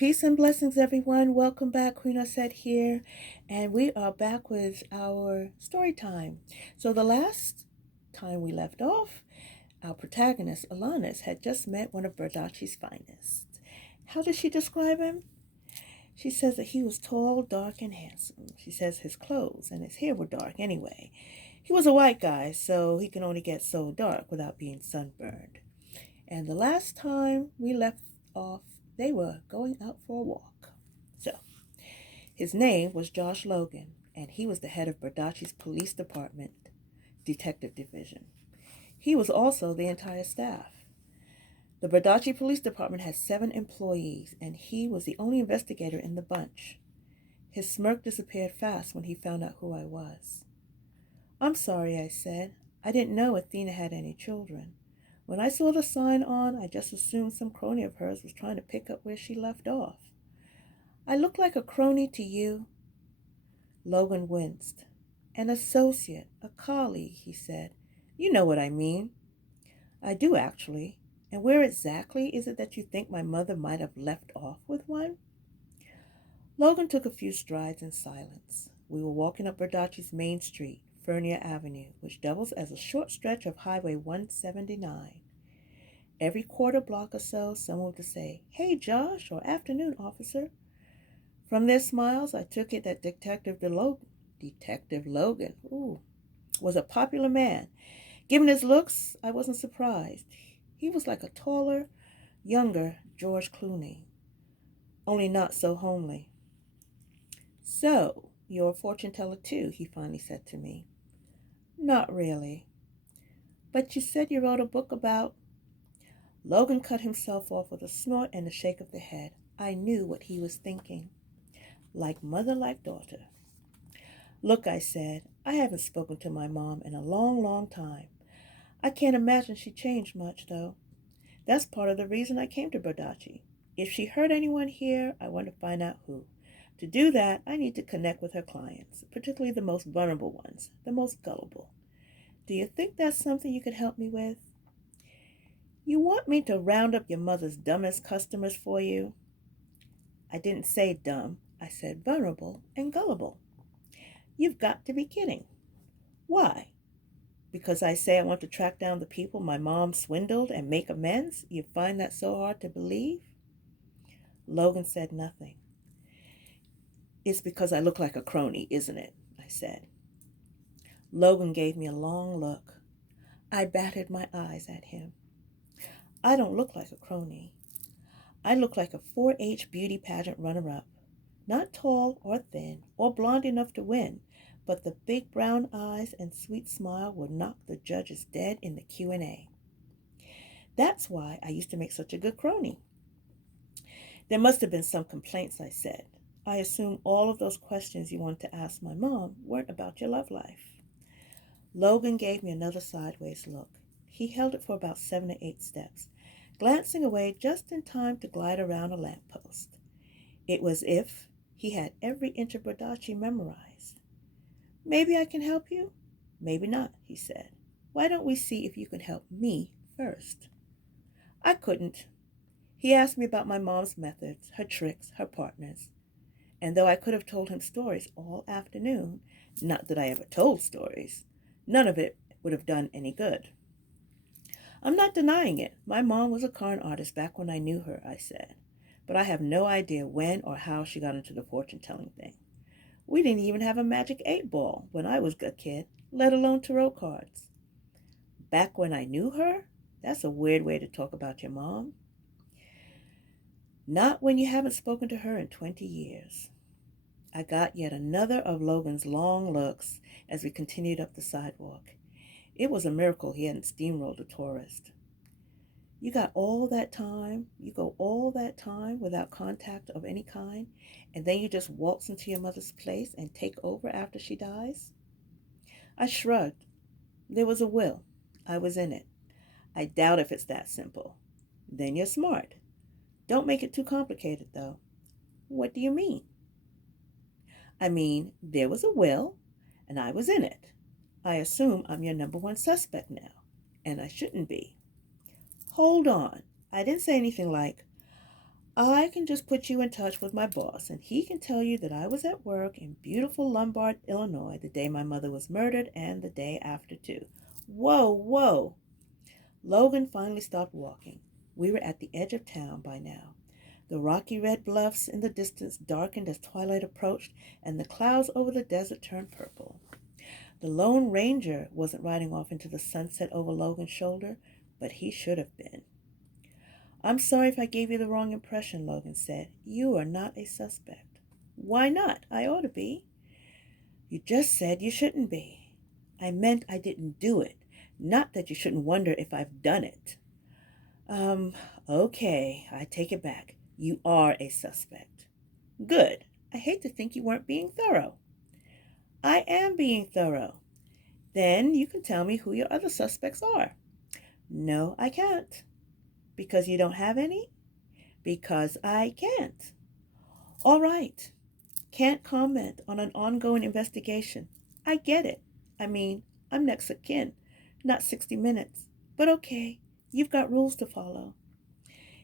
Peace and blessings, everyone. Welcome back. Queen said here, and we are back with our story time. So, the last time we left off, our protagonist, Alanis, had just met one of Bardacci's finest. How does she describe him? She says that he was tall, dark, and handsome. She says his clothes and his hair were dark anyway. He was a white guy, so he can only get so dark without being sunburned. And the last time we left off, they were going out for a walk. So, his name was Josh Logan, and he was the head of Bardacci's police department, detective division. He was also the entire staff. The Bardacci Police Department had 7 employees, and he was the only investigator in the bunch. His smirk disappeared fast when he found out who I was. "I'm sorry," I said. "I didn't know Athena had any children. When I saw the sign on, I just assumed some crony of hers was trying to pick up where she left off." "I look like a crony to you?" Logan winced. "An associate, a colleague," he said. "You know what I mean." "I do, actually. And where exactly is it that you think my mother might have left off with one?" Logan took a few strides in silence. We were walking up Bardacci's main street, Fernier Avenue, which doubles as a short stretch of Highway 179. Every quarter block or so, someone would say, "Hey, Josh," or "Afternoon, officer." From their smiles, I took it that Detective Logan, was a popular man. Given his looks, I wasn't surprised. He was like a taller, younger George Clooney, only not so homely. "So, you're a fortune teller too," he finally said to me. "Not really." "But you said you wrote a book about—" Logan cut himself off with a snort and a shake of the head. I knew what he was thinking. Like mother, like daughter. "Look," I said, "I haven't spoken to my mom in a long, long time. I can't imagine she changed much, though. That's part of the reason I came to Bardacci. If she hurt anyone here, I want to find out who. To do that, I need to connect with her clients, particularly the most vulnerable ones, the most gullible. Do you think that's something you could help me with?" "You want me to round up your mother's dumbest customers for you?" "I didn't say dumb. I said vulnerable and gullible." "You've got to be kidding." "Why? Because I say I want to track down the people my mom swindled and make amends? You find that so hard to believe?" Logan said nothing. "It's because I look like a crony, isn't it?" I said. Logan gave me a long look. I batted my eyes at him. "I don't look like a crony. I look like a 4-H beauty pageant runner-up. Not tall or thin or blonde enough to win, but the big brown eyes and sweet smile would knock the judges dead in the Q&A. That's why I used to make such a good crony." "There must have been some complaints," I said. "I assume all of those questions you wanted to ask my mom weren't about your love life." Logan gave me another sideways look. He held it for about 7 or 8 steps, glancing away just in time to glide around a lamppost. It was as if he had every inch of Bardacci memorized. "Maybe I can help you?" "Maybe not," he said. "Why don't we see if you can help me first?" I couldn't. He asked me about my mom's methods, her tricks, her partners. And though I could have told him stories all afternoon, not that I ever told stories, none of it would have done any good. "I'm not denying it. My mom was a con artist back when I knew her," I said. "But I have no idea when or how she got into the fortune-telling thing. We didn't even have a magic 8-ball when I was a kid, let alone tarot cards." "Back when I knew her? That's a weird way to talk about your mom." "Not when you haven't spoken to her in 20 years. I got yet another of Logan's long looks as we continued up the sidewalk. It was a miracle he hadn't steamrolled a tourist. You go all that time without contact of any kind, and then you just waltz into your mother's place and take over after she dies?" I shrugged. "There was a will. I was in it. I doubt if it's that simple." "Then you're smart. Don't make it too complicated, though." "What do you mean?" "I mean, there was a will, and I was in it. I assume I'm your number one suspect now, and I shouldn't be." "Hold on. I didn't say anything like, I can just put you in touch with my boss, and he can tell you that I was at work in beautiful Lombard, Illinois, the day my mother was murdered and the day after, too. Whoa, whoa. Logan finally stopped walking. We were at the edge of town by now. The rocky red bluffs in the distance darkened as twilight approached, and the clouds over the desert turned purple. The Lone Ranger wasn't riding off into the sunset over Logan's shoulder, but he should have been. I'm sorry if I gave you the wrong impression, Logan said. You are not a suspect. Why not? I ought to be. You just said you shouldn't be. I meant I didn't do it, not that you shouldn't wonder if I've done it. Okay, I take it back. You are a suspect. Good. I hate to think you weren't being thorough. I am being thorough. Then you can tell me who your other suspects are. No, I can't. Because you don't have any? Because I can't. All right. Can't comment on an ongoing investigation. I get it. I mean, I'm next of kin, not 60 Minutes. But okay, you've got rules to follow.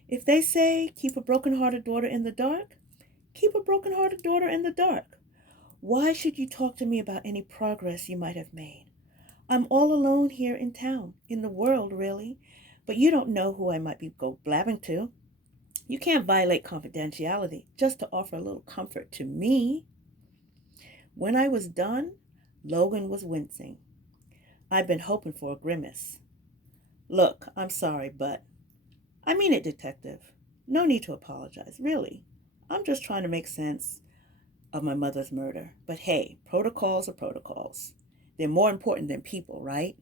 If they say keep a broken-hearted daughter in the dark, keep a broken-hearted daughter in the dark. Why should you talk to me about any progress you might have made? I'm all alone here in town, in the world, really, but you don't know who I might be blabbing to. You can't violate confidentiality just to offer a little comfort to me. When I was done, Logan was wincing. I'd been hoping for a grimace. Look, I'm sorry, but I mean it, Detective. No need to apologize, really. I'm just trying to make sense of my mother's murder. But hey, protocols are protocols. They're more important than people, right?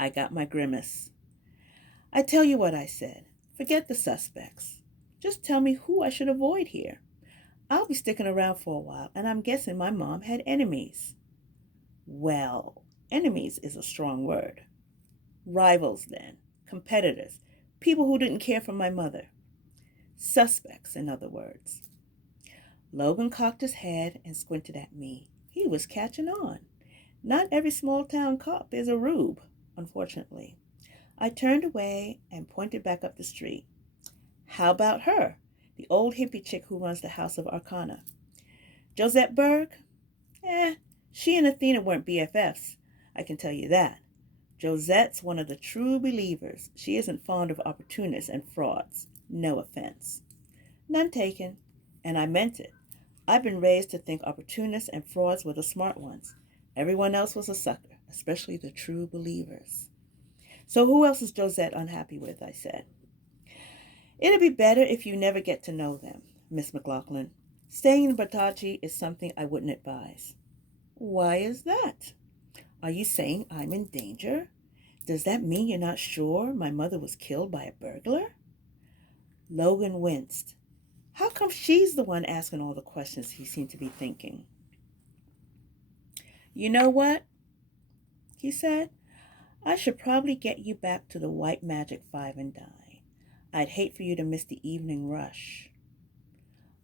I got my grimace. I tell you what I said. Forget the suspects. Just tell me who I should avoid here. I'll be sticking around for a while, and I'm guessing my mom had enemies. Well, enemies is a strong word. Rivals, then. Competitors. People who didn't care for my mother. Suspects, in other words. Logan cocked his head and squinted at me. He was catching on. Not every small-town cop is a rube, unfortunately. I turned away and pointed back up the street. How about her, the old hippie chick who runs the House of Arcana? Josette Berg? She and Athena weren't BFFs, I can tell you that. Josette's one of the true believers. She isn't fond of opportunists and frauds. No offense. None taken, and I meant it. I've been raised to think opportunists and frauds were the smart ones. Everyone else was a sucker, especially the true believers. So who else is Josette unhappy with, I said. It'd be better if you never get to know them, Miss McLaughlin. Staying in Bataji is something I wouldn't advise. Why is that? Are you saying I'm in danger? Does that mean you're not sure my mother was killed by a burglar? Logan winced. How come she's the one asking all the questions he seemed to be thinking? You know what? He said. I should probably get you back to the White Magic 5 and dine. I'd hate for you to miss the evening rush.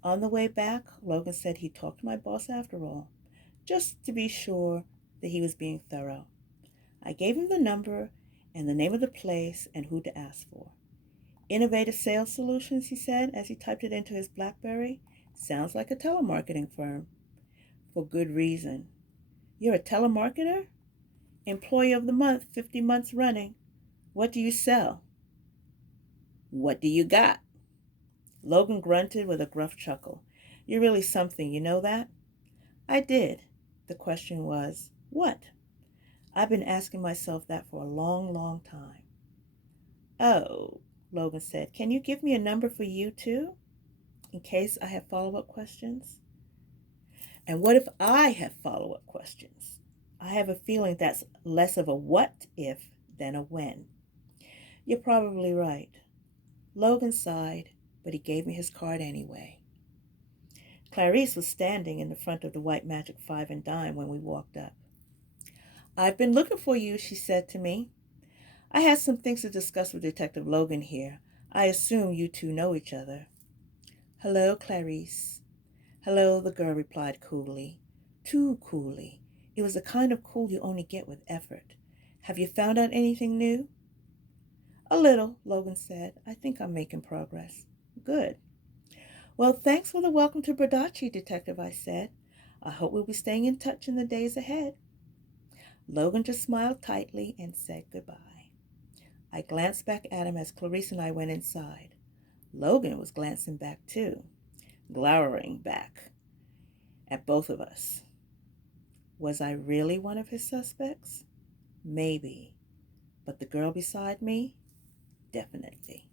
On the way back, Logan said he'd talk to my boss after all, just to be sure that he was being thorough. I gave him the number and the name of the place and who to ask for. Innovative Sales Solutions, he said as he typed it into his BlackBerry. Sounds like a telemarketing firm. For good reason. You're a telemarketer? Employee of the month, 50 months running. What do you sell? What do you got? Logan grunted with a gruff chuckle. You're really something, you know that? I did. The question was, what? I've been asking myself that for a long, long time. Oh, Logan said, can you give me a number for you too? In case I have follow-up questions? And what if I have follow-up questions? I have a feeling that's less of a what if than a when. You're probably right. Logan sighed, but he gave me his card anyway. Clarice was standing in the front of the White Magic 5 and dime when we walked up. I've been looking for you, she said to me. I had some things to discuss with Detective Logan here. I assume you two know each other. Hello, Clarice. Hello, the girl replied coolly. Too coolly. It was the kind of cool you only get with effort. Have you found out anything new? A little, Logan said. I think I'm making progress. good. Well, thanks for the welcome to Bradachi, Detective, I said. I hope we'll be staying in touch in the days ahead. Logan just smiled tightly and said goodbye. I glanced back at him as Clarice and I went inside. Logan was glancing back too, glowering back at both of us. Was I really one of his suspects? Maybe. But the girl beside me? Definitely.